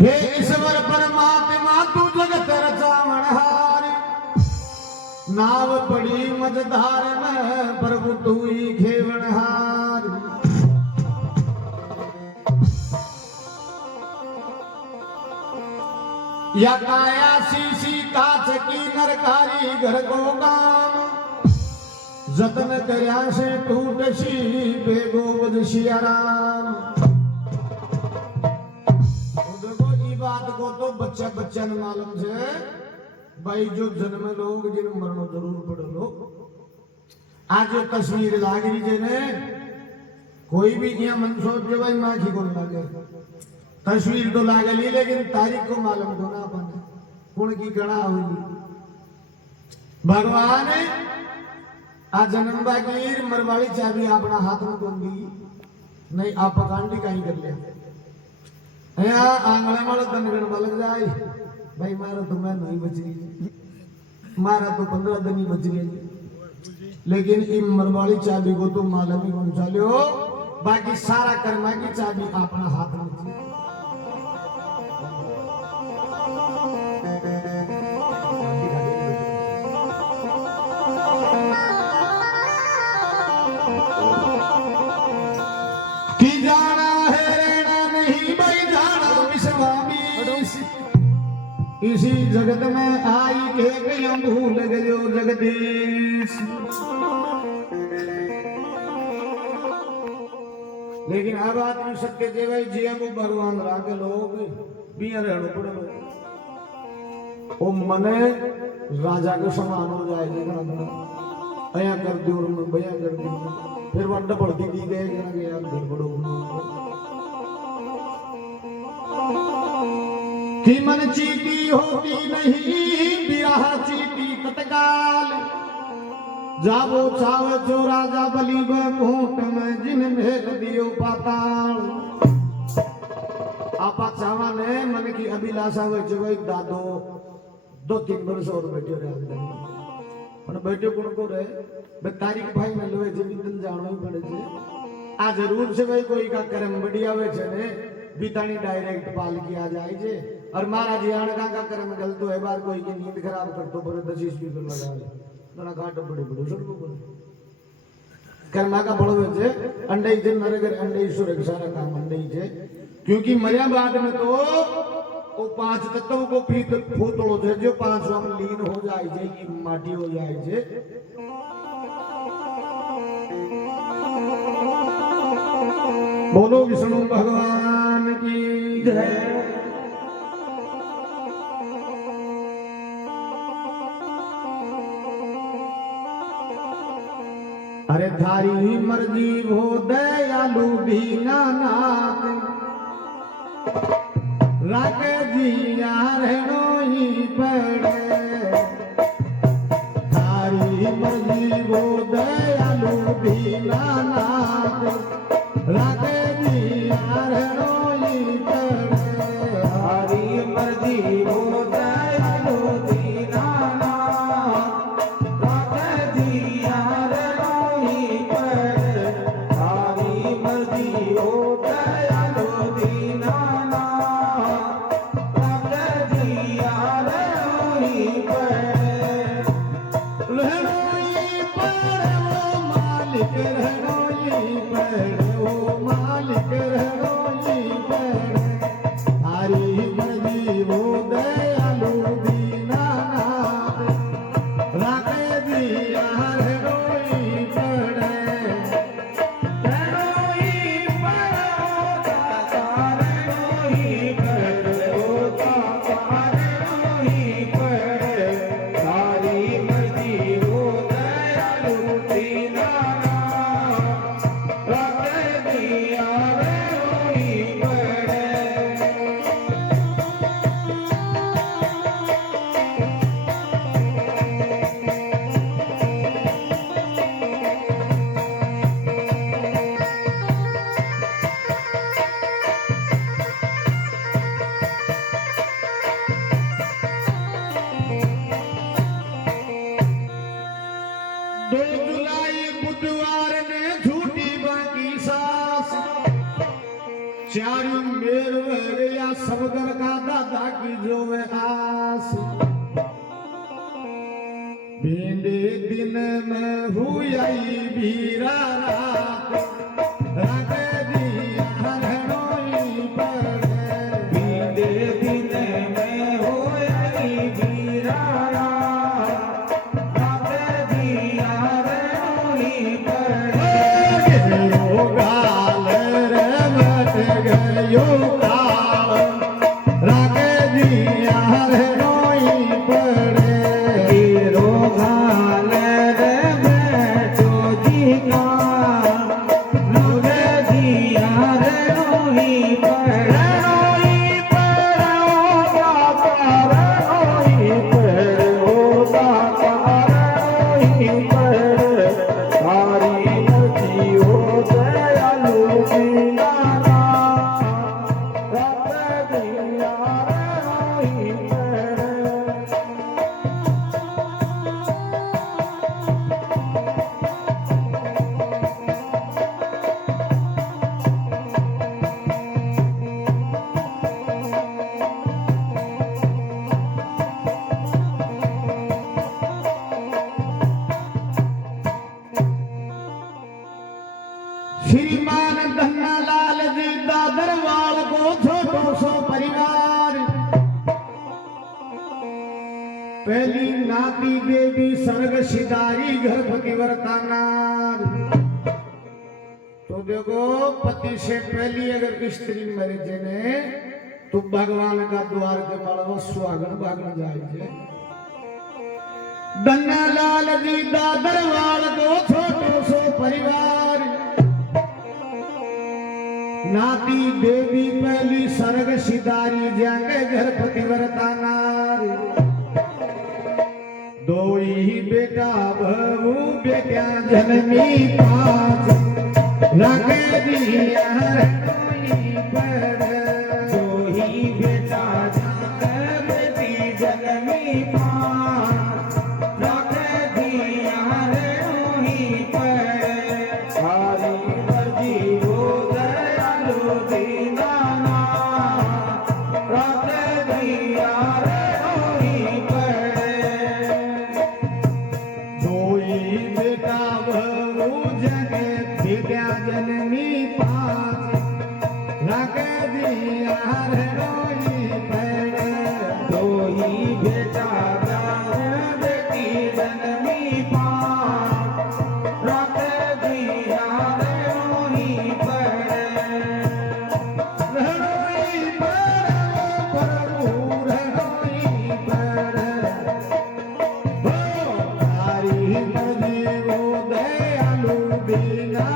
हे ईश्वर परमात्मा तू जगत रचावनहार, नाव पड़ी मझधार में प्रभु तू ही खेवनहार। या काया शीशी काच की नरकारी घर को काम, जतन करया से टूट सी बेगो बद सियाराम। बात को तो बच्चा बच्चा ने मालूम से भाई, जो जन्म लोग जिन मरणो जरूर पड़ लो। आज जो तस्वीर लाग रही जे ने, कोई भी क्या मन सोच जो भाई माँ की को लागे, तस्वीर तो लागे ली लेकिन तारीख को मालूम को ना बने कौन की गणा हुई। भगवान आज जन्म बाकी मरवाड़ी चाबी अपना हाथ में कौन दी नहीं, आप पकांडी कहीं कर लिया आंगणे वाले दनगण बलग जाए भाई, मारा तो मैं नहीं बच गई, मारा तो 15 दिन ही बच गई, लेकिन इन मरवाड़ी चाबी को तो मालूम ही कौन चालो। बाकी सारा कर्मा की चाबी अपना हाथ में थी। कि जाना है रहना नहीं भाई, इसी जगत में आई के गया भूल गयो जगदीश। लेकिन अब आदमी सत्य के भाई जी को भगवान राग लोग बिया रहने पड़े, ओ मने राजा के समान हो जाए अया कर दी और मैं बया कर दी, फिर वह डबल दी गए गया बड़ो कि मन चीटी होती नहीं बिरह चीटी तत्काल, जावो चाव जो राजा बली गोट में जिन भेद दियो पाताल। आपा चावा ने मन की अभिलाषा वे जो दादो 2-3 वर्ष और बैठे रहे अंदर, पर बैठे कौन को रहे बे तारीख भाई में लोए जे दिन जानो ही पड़े छे। आ जरूर से भाई कोई का कर्म बढ़िया वे छे ने बीतानी डायरेक्ट पाल किया जाए जे, और महाराज यान का कर्म गलत है बार कोई की नींद खराब कर तो पर 10 स्पीकर लगा ले तना घाट बड़े बड़े सुर को बोले कर्मा का बड़ो जे अंडे जे नरगर अंडे सुरक्षा का काम अंडे जे, क्योंकि मर्या बाद में तो वो 5 तत्वों को पीत फूतलो जे जो 5 में लीन हो जाए जे की माटी हो जाए जे। बोलो विष्णु भगवान की जय। अरे थारी मर्जी हो दयालु दीनानाथ, राके जिया रहनो ही पड़े। थारी मर्जी हो दयालु दीनानाथ, राके जिया रहनो ही पड़े। थारी मर्जी हो दयालु दीनानाथ, राके जिया चारू मेर वेरिया सबगर का दादा की जो वे आस भिंडे दिन में हुई भीरा रात रात दिया हरणोई पर भिंडे दिन में हुई भीरा रात रात दिया हरणोई पर गाल रे मत गयो काल रात दिया हरणोई पर श्रीमान धन्नालाल जी दादरवाल को छोटो सो परिवार पहली नाती देवी सर्ग सिदारी घर पतिव्रतानार तो देखो पति से पहली अगर स्त्री मरे जने तो भगवान का द्वार के बाल सुहागन भागन जाए धन्नालाल जी दादरवाल को छोटो सो परिवार नाती देवी पहली सर्ग सिदारी जागे घर पतिव्रतानार दो ही बेटा बहू बेटा जन्मी पांच रखे दिया पर दो ही बेटा बेटी जन्मी पांच रखे दिया पर सारी मर्जी जननी पास रख दिया रोई पर दो ही बेटा बेटी जननी पास रख दिया रोई पर तारी मदी वो दयालु बिना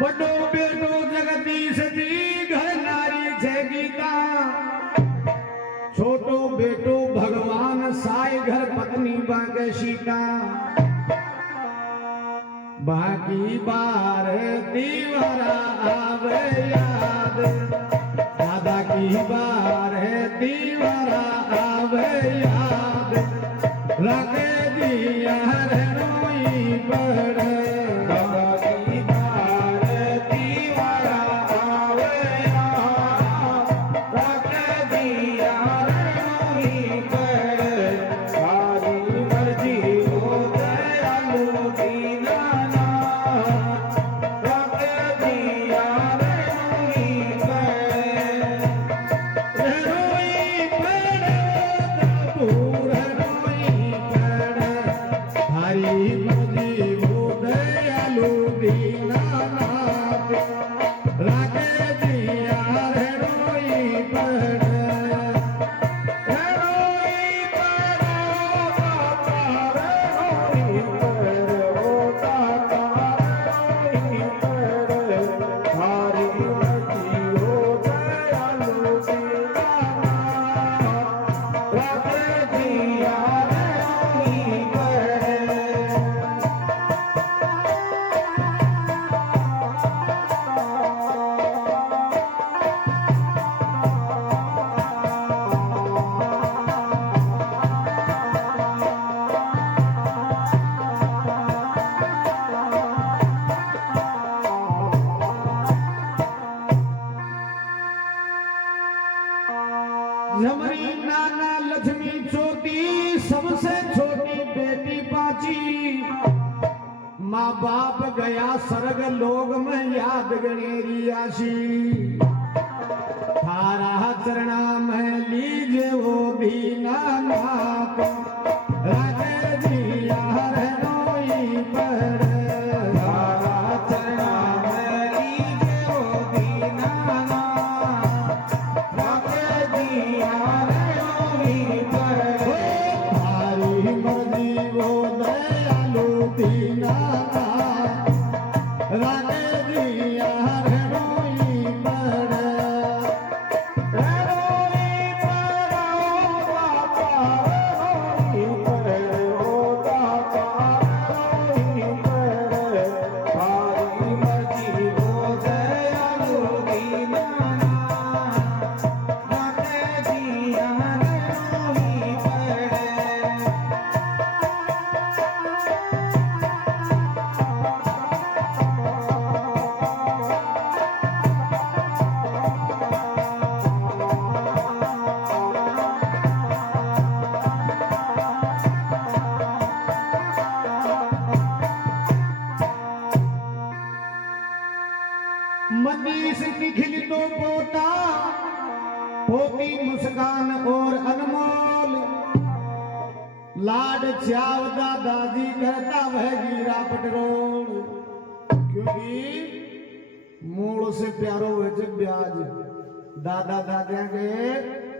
बड़ो बेटो जगदीश जी घर नारी छे गीता छोटो बेटो भगवान साई घर पत्नी बागे सीता बाकी बार दीवारा आवे याद दादा की बार दीवारा आवे याद रख दिया रोई पर माँ बाप गया सर्ग लोग में याद गणेरी आशी थारा चरणा में लीजे वो दीनानाथ राधे दिया रे रोई पर थारा चरणा में लीजे वो दीनानाथ राधे दिया रे रोई पर थारी मर्जी वो दयालु दीनानाथ राधे दिया रे रोई पर मनीष निखिल तो पोता पोती मुस्कान और अनमोल लाड चावदा दादी करता वह गिरा पटरोल क्योंकि मूल से प्यारो हुए जे ब्याज दादा दादा के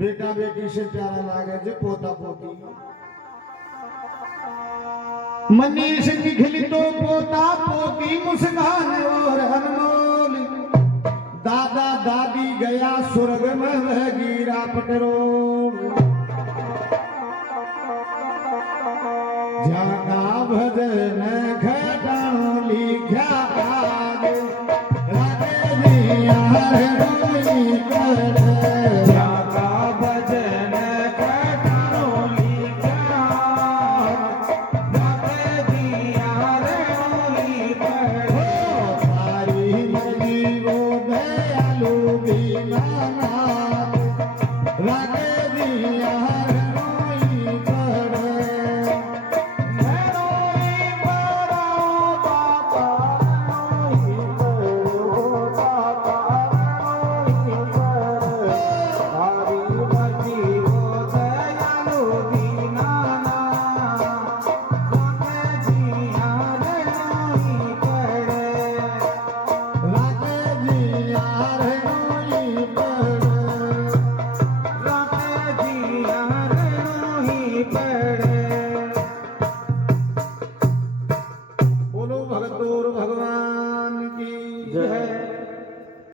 बेटा बेटी से प्यारा लागे जे पोता पोती मनीष निखिल तो पोता पोती मुस्कान और अनमोल दादा दादी गया स्वर्ग में वह गिरा पटरोल जागा भजन खटानो लिखा आगे राधे दिया रे रोई कर जागा भजन खटानो लिखा राधे दिया रे रोई कर तारी मर्जी वो दयालु दीनानाथ राधे दिया रे रोई पर बोलो भगतोर भगवान की जय।